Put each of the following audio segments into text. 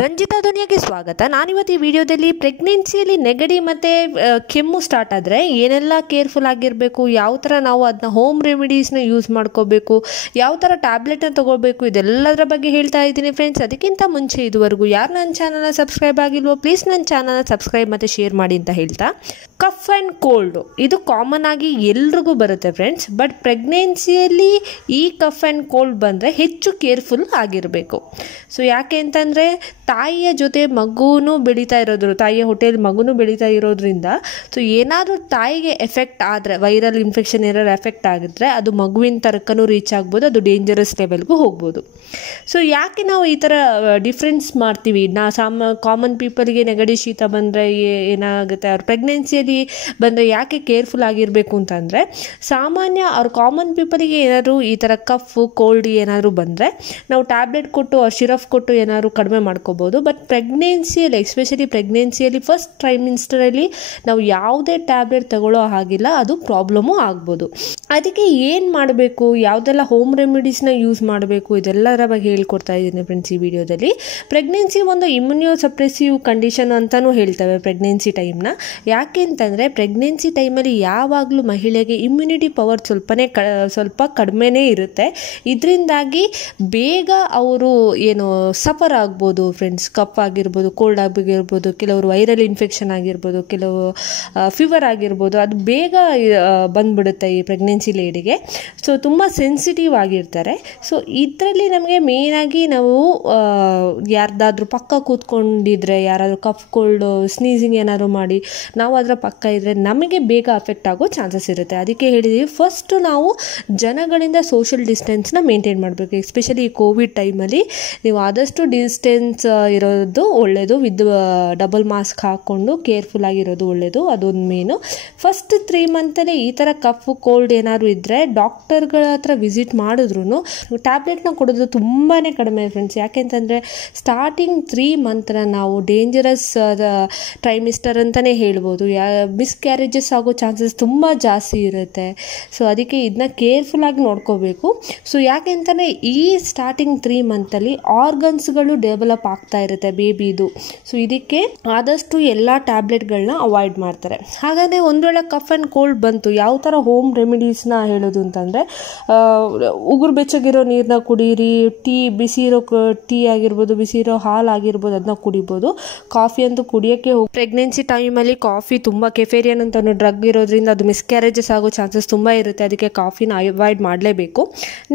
ರಂಜಿತಾ ದುನಿಯಾಗೆ ಸ್ವಾಗತ. ನಾನಿವತ್ತು ಈ ವಿಡಿಯೋದಲ್ಲಿ ಪ್ರೆಗ್ನೆನ್ಸಿಯಲ್ಲಿ ನೆಗಡಿ ಮತ್ತು ಕೆಮ್ಮು ಸ್ಟಾರ್ಟ್ ಆದರೆ ಏನೆಲ್ಲ ಕೇರ್ಫುಲ್ ಆಗಿರಬೇಕು, ಯಾವ ಥರ ನಾವು ಅದನ್ನ ಹೋಮ್ ರೆಮಿಡೀಸ್ನ ಯೂಸ್ ಮಾಡ್ಕೋಬೇಕು, ಯಾವ ಥರ ಟ್ಯಾಬ್ಲೆಟ್ನ ತೊಗೋಬೇಕು, ಇದೆಲ್ಲದರ ಬಗ್ಗೆ ಹೇಳ್ತಾ ಇದ್ದೀನಿ ಫ್ರೆಂಡ್ಸ್. ಅದಕ್ಕಿಂತ ಮುಂಚೆ ಇದುವರೆಗೂ ಯಾರು ನನ್ನ ಚಾನಲ್ನ ಸಬ್ಸ್ಕ್ರೈಬ್ ಆಗಿಲ್ವೋ ಪ್ಲೀಸ್ ನನ್ನ ಚಾನಲ್ನ ಸಬ್ಸ್ಕ್ರೈಬ್ ಮತ್ತು ಶೇರ್ ಮಾಡಿ ಅಂತ ಹೇಳ್ತಾ, ಕಫ್ ಆ್ಯಂಡ್ ಕೋಲ್ಡು ಇದು ಕಾಮನ್ ಆಗಿ ಎಲ್ರಿಗೂ ಬರುತ್ತೆ ಫ್ರೆಂಡ್ಸ್. ಬಟ್ ಪ್ರೆಗ್ನೆನ್ಸಿಯಲ್ಲಿ ಈ ಕಫ್ ಆ್ಯಂಡ್ ಕೋಲ್ಡ್ ಬಂದರೆ ಹೆಚ್ಚು ಕೇರ್ಫುಲ್ ಆಗಿರಬೇಕು. ಸೊ ಯಾಕೆ ಅಂತಂದರೆ ತಾಯಿಯ ಜೊತೆ ಮಗುನೂ ಬೆಳೀತಾ ಇರೋದ್ರು, ತಾಯಿಯ ಹೊಟ್ಟೆಯಲ್ಲಿ ಮಗುನೂ ಬೆಳೀತಾ ಇರೋದ್ರಿಂದ ಸೊ ಏನಾದರೂ ತಾಯಿಗೆ ಎಫೆಕ್ಟ್ ಆದರೆ, ವೈರಲ್ ಇನ್ಫೆಕ್ಷನ್ ಏನಾದ್ರು ಎಫೆಕ್ಟ್ ಆಗಿದ್ರೆ ಅದು ಮಗುವಿನ ತನಕನೂ ರೀಚ್ ಆಗ್ಬೋದು, ಅದು ಡೇಂಜರಸ್ ಲೆವೆಲ್ಗೂ ಹೋಗ್ಬೋದು. ಸೊ ಯಾಕೆ ನಾವು ಈ ಥರ ಡಿಫ್ರೆನ್ಸ್ ಮಾಡ್ತೀವಿ? ಕಾಮನ್ ಪೀಪಲ್ಗೆ ನೆಗಡಿ ಶೀತ ಬಂದರೆ ಏನಾಗುತ್ತೆ, ಅವ್ರ ಪ್ರೆಗ್ನೆನ್ಸಿಯಲ್ಲಿ ಬಂದರೆ ಯಾಕೆ ಕೇರ್ಫುಲ್ ಆಗಿರಬೇಕು ಅಂತಂದರೆ, ಸಾಮಾನ್ಯ ಅವ್ರ ಕಾಮನ್ ಪೀಪಲಿಗೆ ಏನಾದರೂ ಈ ಥರ ಕಫ್ ಕೋಲ್ಡ್ ಏನಾದರೂ ಬಂದರೆ ನಾವು ಟ್ಯಾಬ್ಲೆಟ್ ಕೊಟ್ಟು ಅವ್ರ ಸಿರಫ್ ಕೊಟ್ಟು ಏನಾದರೂ ಕಡಿಮೆ ಮಾಡ್ಕೋಬೋದು. ಬಟ್ ಪ್ರೆಗ್ನೆನ್ಸಿಯಲ್ಲಿ, ಎಸ್ಪೆಷಲಿ ಪ್ರೆಗ್ನೆನ್ಸಿಯಲ್ಲಿ ಫಸ್ಟ್ ಟ್ರೈಮಿಸ್ಟರಲ್ಲಿ ನಾವು ಯಾವುದೇ ಟ್ಯಾಬ್ಲೆಟ್ ತಗೊಳ್ಳೋ ಹಾಗಿಲ್ಲ, ಅದು ಪ್ರಾಬ್ಲಮ್ಮು ಆಗ್ಬೋದು. ಅದಕ್ಕೆ ಏನು ಮಾಡಬೇಕು, ಯಾವುದೆಲ್ಲ ಹೋಮ್ ರೆಮಿಡೀಸ್ನ ಯೂಸ್ ಮಾಡಬೇಕು, ಇದೆಲ್ಲದರ ಬಗ್ಗೆ ಹೇಳ್ಕೊಡ್ತಾ ಇದ್ದೀನಿ ಫ್ರೆಂಡ್ಸ್ ಈ ವಿಡಿಯೋದಲ್ಲಿ. ಪ್ರೆಗ್ನೆನ್ಸಿ ಒಂದು ಇಮ್ಯುನಿಯೋ ಸಪ್ರೆಸಿವ್ ಕಂಡೀಷನ್ ಅಂತಲೂ ಹೇಳ್ತೇವೆ ಪ್ರೆಗ್ನೆನ್ಸಿ ಟೈಮ್ನ. ಯಾಕೆ ಅಂತಂದರೆ ಪ್ರೆಗ್ನೆನ್ಸಿ ಟೈಮಲ್ಲಿ ಯಾವಾಗಲೂ ಮಹಿಳೆಗೆ ಇಮ್ಯುನಿಟಿ ಪವರ್ ಸ್ವಲ್ಪ ಕಡಿಮೆನೇ ಇರುತ್ತೆ. ಇದರಿಂದಾಗಿ ಬೇಗ ಅವರು ಏನು ಸಫರ್ ಆಗ್ಬೋದು ಫ್ರೆಂಡ್ಸ್. ಕಫ್ ಆಗಿರ್ಬೋದು, ಕೋಲ್ಡ್ ಆಗಿರ್ಬೋದು, ಕೆಲವರು ವೈರಲ್ ಇನ್ಫೆಕ್ಷನ್ ಆಗಿರ್ಬೋದು, ಕೆಲವು ಫೀವರ್ ಆಗಿರ್ಬೋದು, ಅದು ಬೇಗ ಬಂದ್ಬಿಡುತ್ತೆ ಈ ಪ್ರೆಗ್ನೆನ್ಸಿ ಲೇಡಿಗೆ. ಸೊ ತುಂಬ ಸೆನ್ಸಿಟಿವ್ ಆಗಿರ್ತಾರೆ. ಸೊ ಇದರಲ್ಲಿ ನಮಗೆ ಮೇಯ್ನಾಗಿ ನಾವು ಯಾರ್ದಾದ್ರೂ ಪಕ್ಕ ಕೂತ್ಕೊಂಡಿದ್ರೆ, ಯಾರಾದರೂ ಕಫ್ ಕೋಲ್ಡ್ ಸ್ನೀಸಿಂಗ್ ಏನಾದ್ರು ಮಾಡಿ ನಾವು ಅದರ ಪಕ್ಕ ಇದ್ದರೆ ನಮಗೆ ಬೇಗ ಅಫೆಕ್ಟ್ ಆಗೋ ಚಾನ್ಸಸ್ ಇರುತ್ತೆ. ಅದಕ್ಕೆ ಹೇಳಿದ್ದೀವಿ ಫಸ್ಟು ನಾವು ಜನಗಳಿಂದ ಸೋಷಿಯಲ್ ಡಿಸ್ಟೆನ್ಸ್ನ ಮೇಂಟೈನ್ ಮಾಡಬೇಕು. ಎಸ್ಪೆಷಲಿ ಈ ಕೋವಿಡ್ ಟೈಮಲ್ಲಿ ನೀವು ಆದಷ್ಟು ಡಿಸ್ಟೆನ್ಸ್ ಇರೋದು ಒಳ್ಳೆಯದು, ವಿತ್ ಡಬಲ್ ಮಾಸ್ಕ್ ಹಾಕ್ಕೊಂಡು ಕೇರ್ಫುಲ್ ಆಗಿರೋದು ಒಳ್ಳೆಯದು. ಅದೊಂದು ಮೇನು. ಫಸ್ಟ್ 3 ಮಂತಲ್ಲಿ ಈ ಥರ ಕಫ್ ಕೋಲ್ಡ್ ಏನಾದ್ರು ಇದ್ದರೆ ಡಾಕ್ಟರ್ಗಳ ಹತ್ರ ವಿಸಿಟ್ ಮಾಡಿದ್ರು ಟ್ಯಾಬ್ಲೆಟ್ನ ಕೊಡೋದು ತುಂಬಾ ಕಡಿಮೆ ಫ್ರೆಂಡ್ಸ್. ಯಾಕೆಂತಂದರೆ ಸ್ಟಾರ್ಟಿಂಗ್ 3 ಮಂತ್ನ ನಾವು ಡೇಂಜರಸ್ ಟ್ರೈಮಿಸ್ಟರ್ ಅಂತಲೇ ಹೇಳ್ಬೋದು. ಮಿಸ್ಕ್ಯಾರೇಜಸ್ ಆಗೋ ಚಾನ್ಸಸ್ ತುಂಬ ಜಾಸ್ತಿ ಇರುತ್ತೆ. ಸೊ ಅದಕ್ಕೆ ಇದನ್ನ ಕೇರ್ಫುಲ್ಲಾಗಿ ನೋಡ್ಕೋಬೇಕು. ಸೊ ಯಾಕೆ ಅಂತಲೇ ಈ ಸ್ಟಾರ್ಟಿಂಗ್ 3 ಮಂತಲ್ಲಿ ಆರ್ಗನ್ಸ್ಗಳು ಡೆವಲಪ್ ಆಗ್ತಾ ಇರುತ್ತೆ ಬೇಬಿದು. ಸೊ ಇದಕ್ಕೆ ಆದಷ್ಟು ಎಲ್ಲ ಟ್ಯಾಬ್ಲೆಟ್ಗಳನ್ನ ಅವಾಯ್ಡ್ ಮಾಡ್ತಾರೆ. ಹಾಗಾದರೆ ಒಂದು ವೇಳೆ ಕಫ್ ಆ್ಯಂಡ್ ಕೋಲ್ಡ್ ಬಂತು, ಯಾವ ಥರ ಹೋಮ್ ರೆಮಿಡೀಸ್ನ ಹೇಳೋದು ಅಂತಂದರೆ, ಉಗುರು ಬೆಚ್ಚಗಿರೋ ನೀರನ್ನ ಕುಡೀರಿ, ಬಿಸಿ ಇರೋ ಟೀ ಆಗಿರ್ಬೋದು, ಬಿಸಿ ಇರೋ ಹಾಲು ಆಗಿರ್ಬೋದು, ಅದನ್ನ ಕುಡಿಬೋದು. ಕಾಫಿ ಅಂತೂ ಕುಡಿಯೋಕ್ಕೆ ಪ್ರೆಗ್ನೆನ್ಸಿ ಟೈಮಲ್ಲಿ ಕಾಫಿ ತುಂಬ ಕೆಫೇರಿಯನ್ ಅಂತ ಡ್ರಗ್ ಇರೋದ್ರಿಂದ ಅದು ಮಿಸ್ಕ್ಯಾರೇಜಸ್ ಆಗೋ ಚಾನ್ಸಸ್ ತುಂಬ ಇರುತ್ತೆ. ಅದಕ್ಕೆ ಕಾಫಿನ ಅವಾಯ್ಡ್ ಮಾಡಲೇಬೇಕು.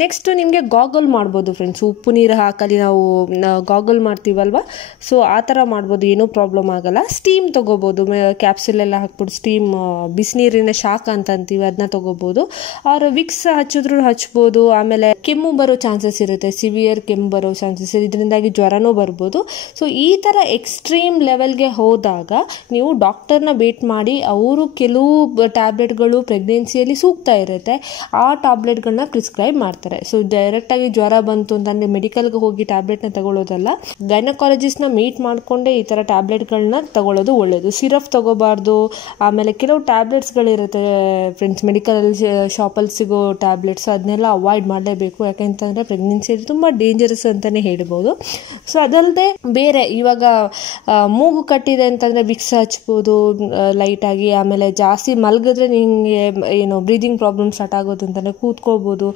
ನೆಕ್ಸ್ಟು ನಿಮಗೆ ಗಾಗಲ್ ಮಾಡ್ಬೋದು ಫ್ರೆಂಡ್ಸ್. ಉಪ್ಪು ನೀರು ಹಾಕಲಿ ನಾವು ಗಾಗಲ್ ಮಾಡ್ತೀವಲ್ವ, ಸೊ ಆ ಥರ ಮಾಡ್ಬೋದು, ಏನೂ ಪ್ರಾಬ್ಲಮ್ ಆಗಲ್ಲ. ಸ್ಟೀಮ್ ತೊಗೋಬೋದು, ಕ್ಯಾಪ್ಸುಲ್ ಎಲ್ಲ ಹಾಕ್ಬಿಟ್ಟು ಸ್ಟೀಮ್, ಬಿಸಿನೀರಿನ ಶಾಖ ಅಂತ ಅಂತೀವಿ, ಅದನ್ನ ತೊಗೋಬೋದು. ಅವ್ರ ವಿಕ್ಸ್ ಹಚ್ಚಿದ್ರು ಹಚ್ಬೋದು. ಆಮೇಲೆ ಕೆಮ್ಮು ಬರೋ ಚಾನ್ಸಸ್ ಇರುತ್ತೆ, ಸಿವಿಯರ್ ಕೆಮ್ಮು ಬರೋ ಚಾನ್ಸಸ್, ಇದರಿಂದಾಗಿ ಜ್ವರನೂ ಬರ್ಬೋದು. ಸೊ ಈ ಥರ ಎಕ್ಸ್ಟ್ರೀಮ್ ಲೆವೆಲ್ಗೆ ಹೋದಾಗ ನೀವು ಡಾಕ್ಟರ್ನ ಭೇಟಿ ಮಾಡಿ, ಅವರು ಕೆಲವು ಟ್ಯಾಬ್ಲೆಟ್ಗಳು ಪ್ರೆಗ್ನೆನ್ಸಿಯಲ್ಲಿ ಸೂಕ್ತ ಇರುತ್ತೆ, ಆ ಟ್ಯಾಬ್ಲೆಟ್ಗಳನ್ನ ಪ್ರಿಸ್ಕ್ರೈಬ್ ಮಾಡ್ತಾರೆ. ಸೊ ಡೈರೆಕ್ಟಾಗಿ ಜ್ವರ ಬಂತು ಅಂತಂದರೆ ಮೆಡಿಕಲ್ಗೆ ಹೋಗಿ ಟ್ಯಾಬ್ಲೆಟ್ನ ತಗೊಳ್ಳೋದಲ್ಲ, ಗೈನಕಾಲಜಿಸ್ಟ್ನ ಮೀಟ್ ಮಾಡಿಕೊಂಡೇ ಈ ಥರ ಟ್ಯಾಬ್ಲೆಟ್ಗಳನ್ನ ತಗೊಳ್ಳೋದು ಒಳ್ಳೆಯದು. ಸಿರಫ್ ತಗೋಬಾರ್ದು. ಆಮೇಲೆ ಕೆಲವು ಟ್ಯಾಬ್ಲೆಟ್ಸ್ಗಳಿರುತ್ತೆ ಫ್ರೆಂಡ್ಸ್, ಮೆಡಿಕಲ್ ಶಾಪಲ್ಲಿ ಸಿಗೋ ಟ್ಯಾಬ್ಲೆಟ್ಸ್, ಅದನ್ನೆಲ್ಲ ಅವಾಯ್ಡ್ ಮಾಡಲೇಬೇಕು. ಯಾಕೆಂತಂದರೆ ಪ್ರೆಗ್ನೆನ್ಸಿಯಲ್ಲಿ ತುಂಬ ಡೇಂಜರಸ್ ಅಂತಲೇ ಹೇಳ್ಬೋದು. ಸೊ ಅದಲ್ಲದೆ ಬೇರೆ ಇವಾಗ ಮೂಗು ಕಟ್ಟಿದೆ ಅಂತಂದರೆ ವಿಕ್ಸ್ ಹಚ್ಬೋದು ಲೈಟಾಗಿ. ಆಮೇಲೆ ಜಾಸ್ತಿ ಮಲಗಿದ್ರೆ ನಿಮಗೆ ಏನು ಬ್ರೀದಿಂಗ್ ಪ್ರಾಬ್ಲಮ್ ಸ್ಟಾರ್ಟ್ ಆಗೋದು ಅಂತಲೇ ಕೂತ್ಕೋಬೋದು.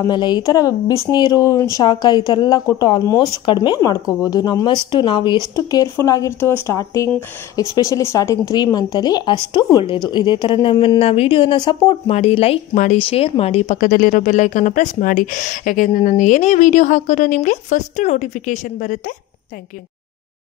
ಆಮೇಲೆ ಈ ಥರ ಬಿಸಿನೀರು ಶಾಖ ಈ ಥರ ಎಲ್ಲ ಕೊಟ್ಟು ಆಲ್ಮೋಸ್ಟ್ ಕಡಿಮೆ ಮಾಡ್ಕೋಬೋದು. ನಮ್ಮಷ್ಟು ನಾವು ಎಷ್ಟು ಕೇರ್ಫುಲ್ ಆಗಿರ್ತೀವೋ ಎಸ್ಪೆಷಲಿ ಸ್ಟಾರ್ಟಿಂಗ್ 3 ಮಂತಲ್ಲಿ ಅಷ್ಟು ಒಳ್ಳೆಯದು. ಇದೇ ಥರ ನಮ್ಮನ್ನು ವಿಡಿಯೋನ ಸಪೋರ್ಟ್ ಮಾಡಿ, ಲೈಕ್ ಮಾಡಿ, ಶೇರ್ ಮಾಡಿ, ಪಕ್ಕದಲ್ಲಿರೋ ಬೆಲ್ ಐಕನ್ನ ಪ್ರೆಸ್ ಮಾಡಿ. ಯಾಕೆಂದರೆ ನಾನು ಏನೇ ವಿಡಿಯೋ ಹಾಕಿದ್ರೂ ನಿಮಗೆ ಫಸ್ಟ್ ನೋಟಿಫಿಕೇಷನ್ ಬರುತ್ತೆ. Thank you.